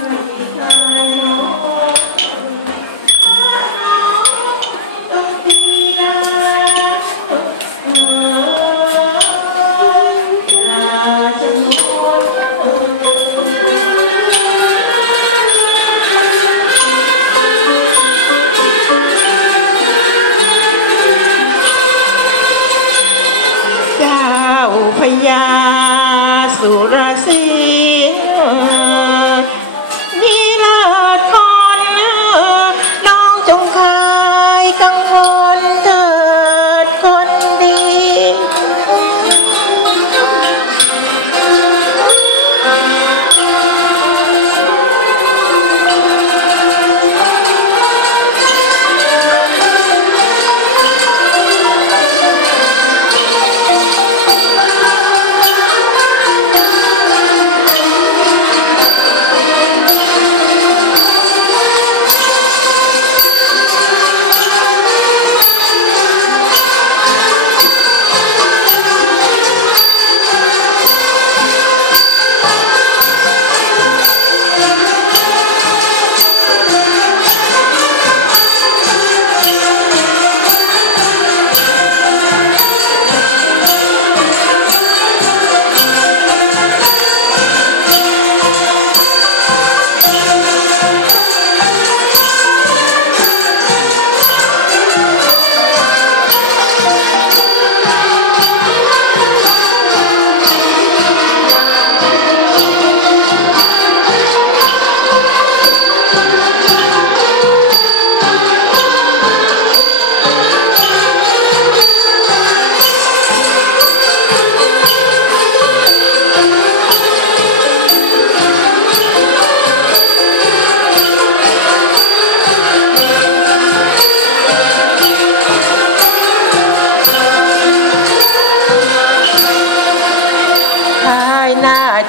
that.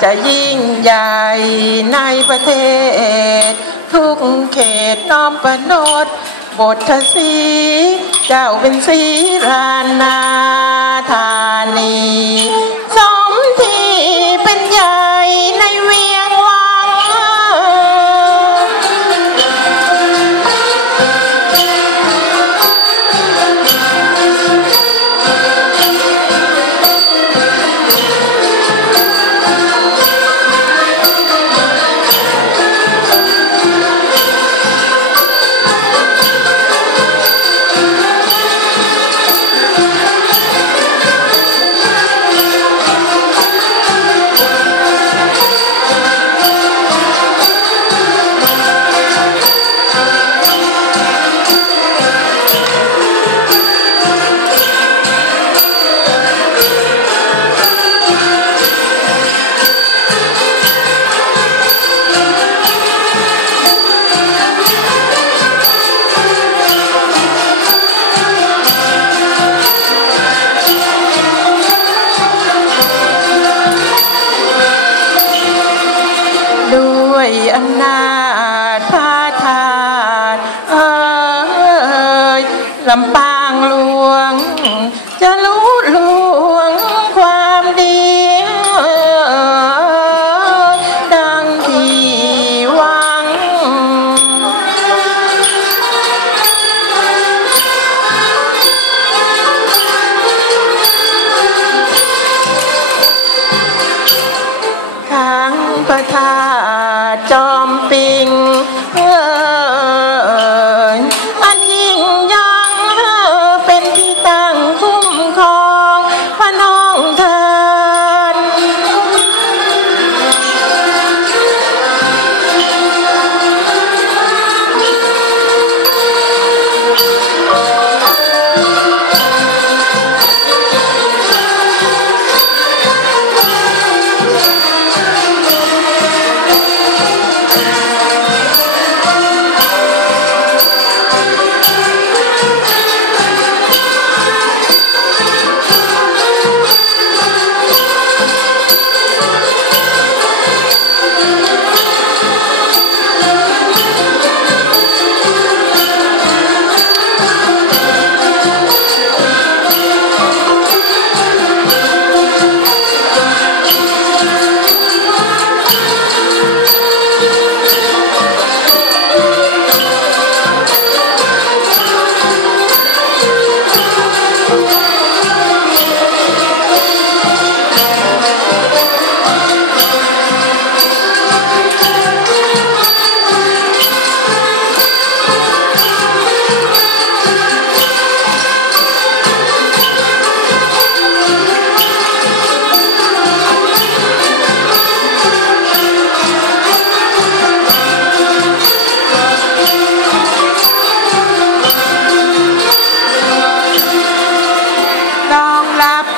จะยิ่งใหญ่ในประเทศ ทุกเขตน้อมประนดบทสีเจ้าเป็นศีรานา ปร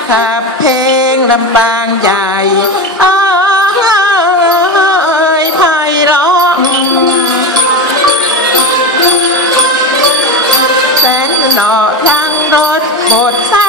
ขับเพลงลำปางใหญ่อ้ายไพเราะแสนหน่อทางรถบทสา